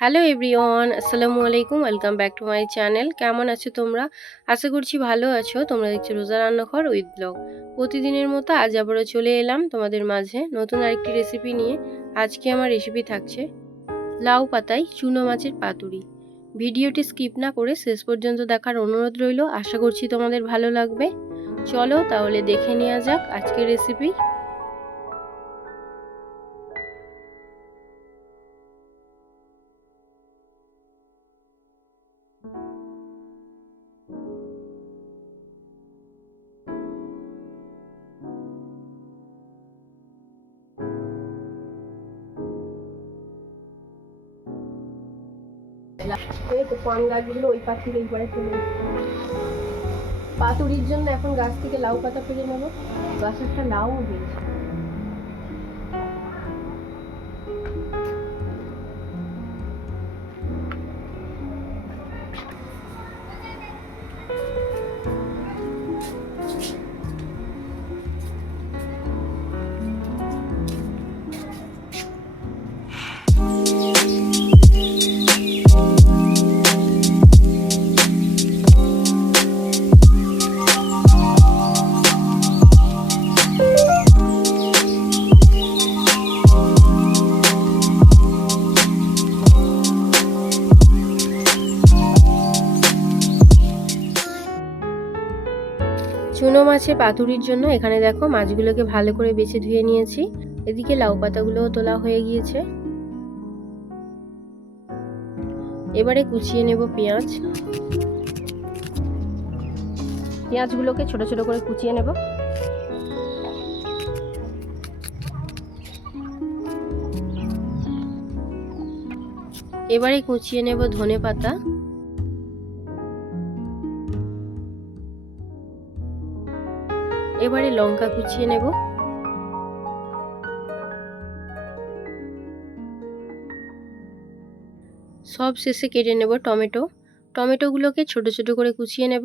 Hello everyone, আসসালামু আলাইকুম। Welcome back to my channel. কেমন আছো তোমরা? আশা করছি ভালো আছো। তোমরা দেখছো রোজা রান্নাঘর উইথ ব্লগ। প্রতিদিনের মতো আজ আবারও চলে এলাম তোমাদের মাঝে নতুন আরেকটি রেসিপি নিয়ে। আজকে আমার রেসিপি থাকছে লাউ পাতায় চুনো মাছের পাতুরি। ভিডিওটি স্কিপ না করে শেষ পর্যন্ত দেখার অনুরোধ রইল। আশা করছি তোমাদের ভালো লাগবে। চলো তাহলে দেখে নেওয়া যাক আজকের রেসিপি। এই তো পান গাছগুলো ওই পাশ থেকে এই পারে চলে পাতুরির জন্য এখন গাছ থেকে লাউ পাতা পেরে নেবো। গাছে একটা লাউ হয়েছে। চুনো মাছের পাতুরির জন্য এখানে দেখো মাছগুলোকে ভালো করে বেছে ধুয়ে নিয়েছি। এদিকে লাউ পাতাগুলোও তোলা হয়ে গিয়েছে। এবারে কুচিয়ে নেব পেঁয়াজ। পেঁয়াজগুলোকে ছোট ছোট করে কুচিয়ে নেব। এবারে কুচিয়ে নেব ধনে পাতা। এবারে লঙ্কা কুচিয়ে নেব। সব শেষে কেটে নেব টমেটো। টমেটোগুলোকে ছোট ছোট করে কুচিয়ে নেব।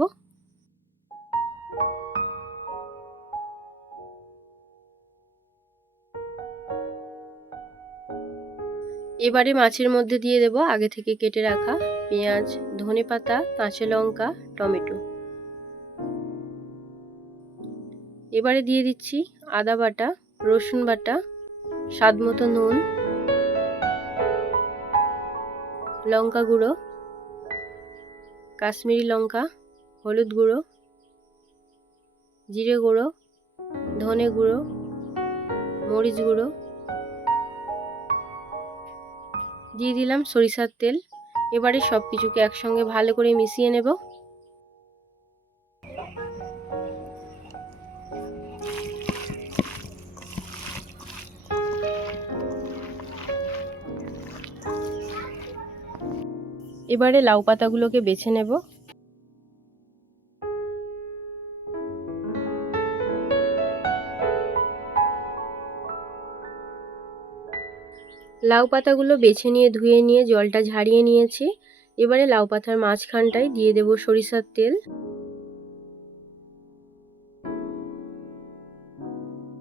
এবারে মাছের মধ্যে দিয়ে দেব আগে থেকে কেটে রাখা পেঁয়াজ, ধনে পাতা, কাঁচা লঙ্কা, টমেটো। এবারে দিয়ে দিচ্ছি আদা বাটা, রসুন বাটা, স্বাদ মতো নুন, লঙ্কা গুঁড়ো, কাশ্মীরি লঙ্কা, হলুদ গুঁড়ো, জিরে গুঁড়ো, ধনে গুঁড়ো, মরিচ গুঁড়ো, দিয়ে দিলাম সরিষার তেল। এবারে সব কিছুকে একসঙ্গে ভালো করে মিশিয়ে নেব। এবারে লাউ পাতাগুলোকে বেছে নেব। লাউ পাতাগুলো বেছে নিয়ে ধুয়ে নিয়ে জলটা ঝারিয়ে নিয়েছি। এবারে লাউ পাতার মাঝখানটায় দিয়ে দেব সরিষার তেল।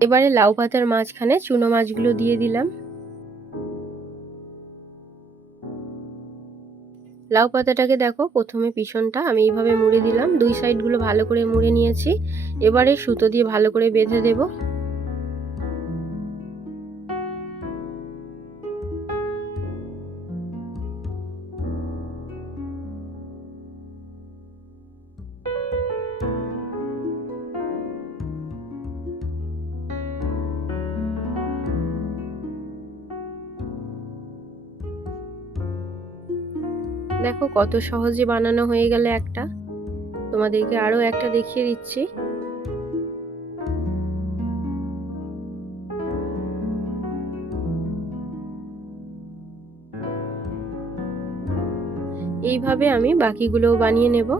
এবারে লাউ পাতার মাঝখানে চুনো মাছগুলো দিয়ে দিলাম। লাউ পাতাটাকে দেখো প্রথমে পিছনটা আমি এইভাবে মুড়ে দিলাম, দুই সাইডগুলো ভালো করে মুড়ে নিয়েছি। এবারে সুতো দিয়ে ভালো করে বেঁধে দেব। দেখো কত সহজে বানানো হয়ে গেল একটা। তোমাদেরকে আরো একটা দেখিয়ে দিচ্ছি। এইভাবে আমি বাকিগুলোও বানিয়ে নেব।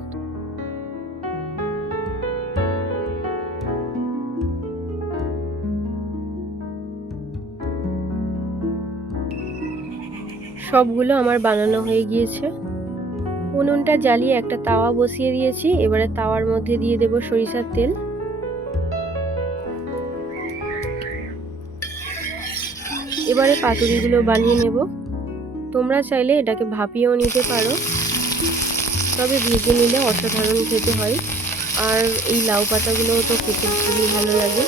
সবগুলো আমার বানানো হয়ে গিয়েছে। উনুনটা জ্বালিয়ে একটা তাওয়া বসিয়ে দিয়েছি। এবারে তাওয়ার মধ্যে দিয়ে দেব সরিষার তেল। এবারে পাতুরিগুলো বানিয়ে নেব। তোমরা চাইলে এটাকে ভাপিয়েও নিতে পারো, তবে ভেজে নিলে অসাধারণ খেতে হয়। আর এই লাউ পাতাগুলোও তো খেতে খুবই ভালো লাগে।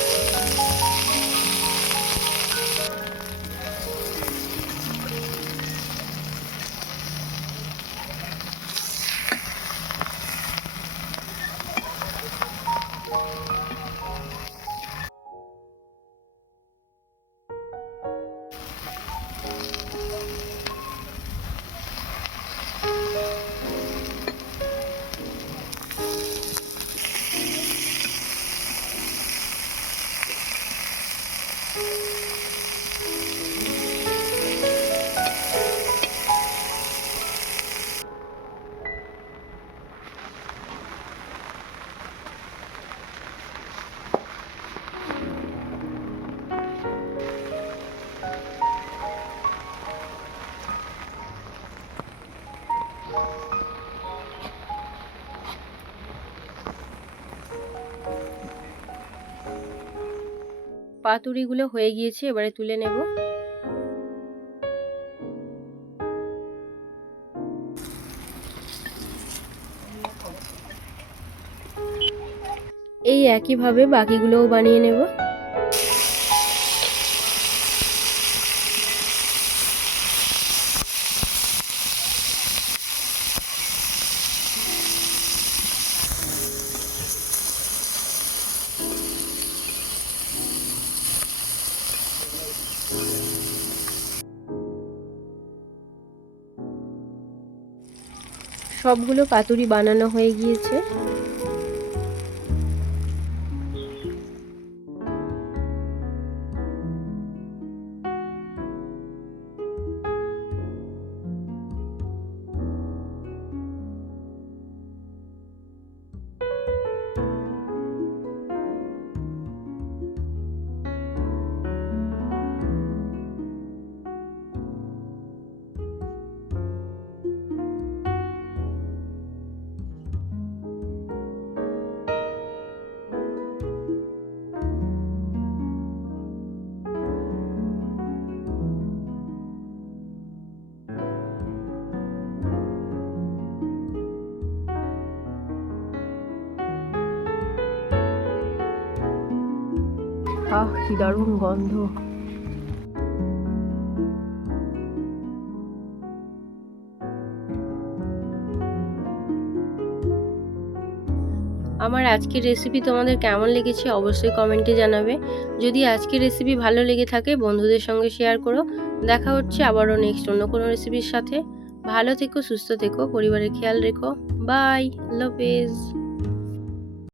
পাতুরিগুলো হয়ে গিয়েছে, এবারে তুলে নেব। এই একইভাবে বাকিগুলোও বানিয়ে নেব। সবগুলো পাতুরি বানানো হয়ে গিয়েছে। আহ, কি দারুণ গন্ধ! আমার আজকের রেসিপি তোমাদের কেমন লেগেছে অবশ্যই কমেন্টে জানাবে। যদি আজকের রেসিপি ভালো লেগে থাকে বন্ধুদের সঙ্গে শেয়ার করো। দেখা হচ্ছে আবারও নেক্সট অন্য কোনো রেসিপির সাথে। ভালো থেকো, সুস্থ থেকো, পরিবারের খেয়াল রেখো। বাই, আল্লাহ হাফেজ।